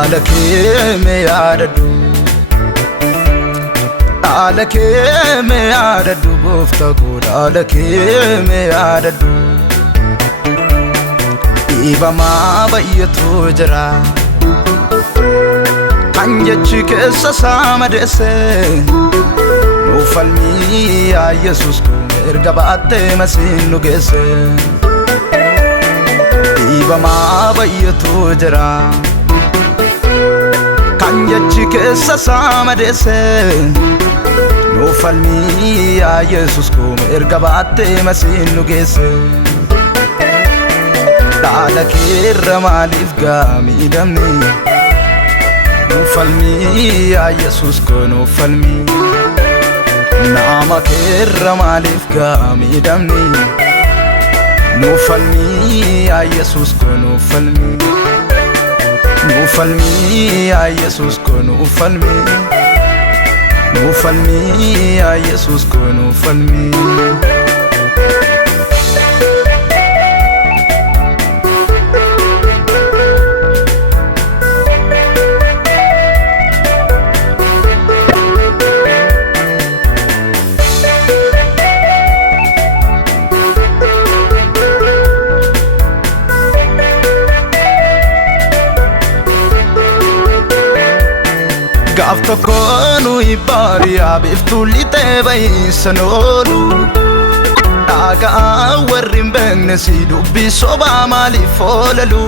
Alake me adadu, alake me adadu, bofta good. Alake me adadu, iba ma bayetu jara. Anje chike sasama dese, ufalmi ya Jesus ko erga baate masin nugese. Iba ma bayetu jara. Chike sasama dese no falmi ya Jesus ko erga baate masin nugese dala kirra malif gami damni no falmi ya Jesus ko no falmi nama kirra malif gami damni no falmi ya Jesus ko no falmi no falmi ya Jesus ko no falmi ya Jesus ko no falmi After kono ibari abiftu lite baysanolu Aga warrim bengne sidu bisoba mali folalu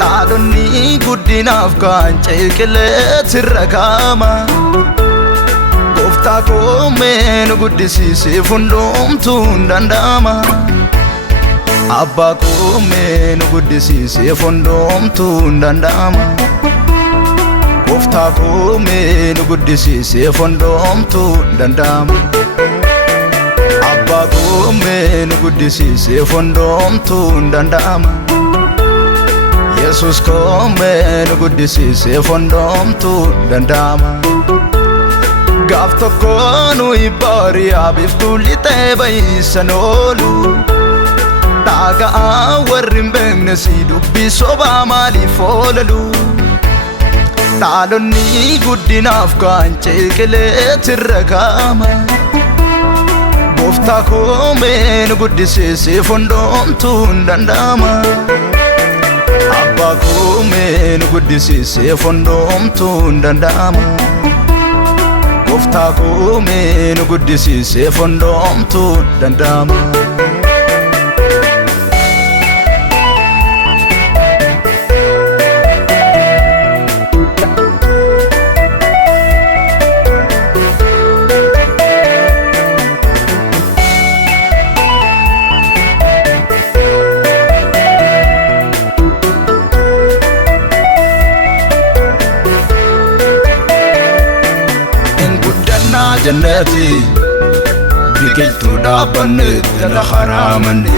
Taloni guddina afgan chekele tirrakama Gofta ko men guddisi se fundum tundandama Abba ko men guddisi se fundum tundandama Gofta ko men guddisi se fondom tu dandam Abba ko men guddisi se fondom tu dandam Jesus ko men guddisi se fondom tu dandam Gafto ko nu ibari abiftu lite baysanolu Taga warrim bengne sidu bisoba mali folalu Taloni guddina afgan chekele tirrakama Gofta ko men guddise se fondom tundandama Abba ko men guddise se fondom tundandama Gofta ko men guddise se fondom tundandama Jannati biqiltuu dhaabbanne dhala haramanne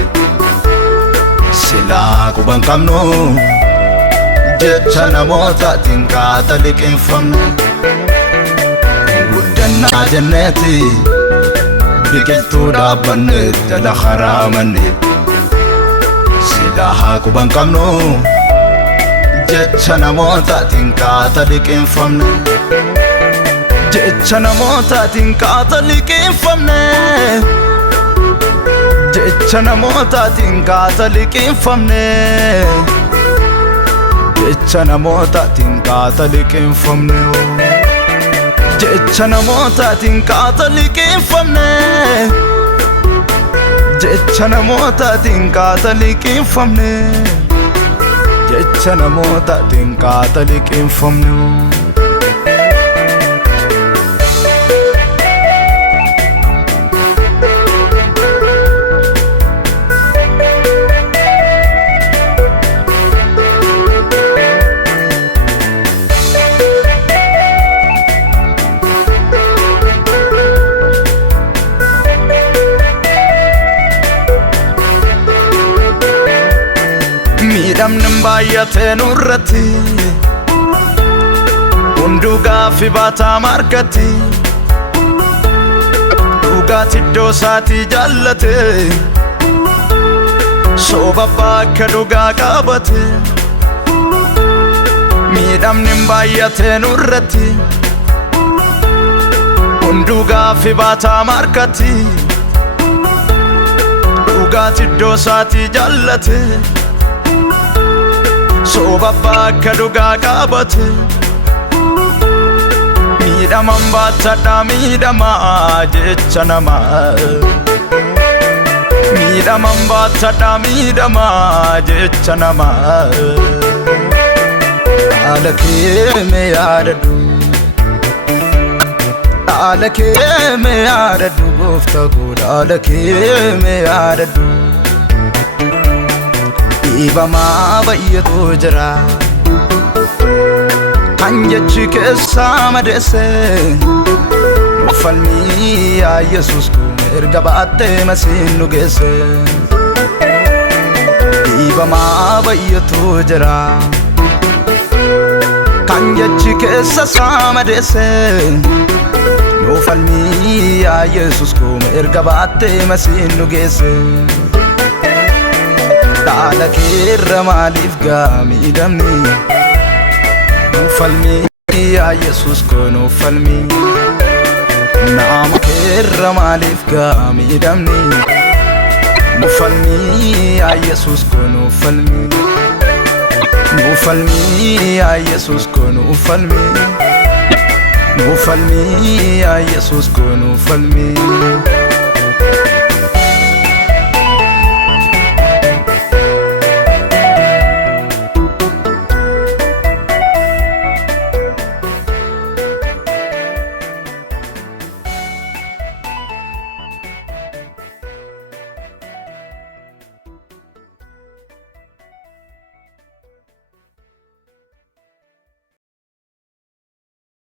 silaa quban qabnu jecha namootaatiin qaxaliqeeffamne guddannaa jannati biqiltuu dhaabbanne dhala haramanne silaa quban qabnu jecha namootaatiin qaxaliqeeffamne Jecha namootaatiin qaxaliqeeffamne Jecha namootaatiin qaxaliqeeffamne Jecha namootaatiin qaxaliqeeffamne Jecha namootaatiin qaxaliqeeffamne Jecha namootaatiin qaxaliqeeffamne Jecha namootaatiin qaxaliqeeffamne Midhamnin baay'atee nurratti hunduu gaaffii baataa margatti dhugaati iddoo isaatii jaallate sooba bakka dhugaa qabate miidhamni baay'atee nurratti hunduu gaaffii baataa markatti dhugaati iddoo isaatii jaallate sooba bakka dhugaa qabate miidhaman baatadhaa miidhamaa jecha namaa miidhaman baatadhaa miidhamaa jecha namaa haala kee mee yaadadhu haala kee mee yaadadhu gooftaa koo haala kee mee yaadadhu dhiibamaa baay'atu jira kan jechi keessaa madeesse falmii yaa Yesuus koo erga baattee masiin nu geesse dhiibamaa baay'atu jira kan jechi keessaa madeesse falmii yaa Yesuus koo erga baattee masiin nu geesse dhaala keerra maaliif gaa miidhamni falmii yaa Yesuus koo falmii naama keerra maaliif gaa miidhamni falmii yaa Yesuus koo falmii falmii yaa Yesuus koo falmii falmii yaa Yesuus koo falmii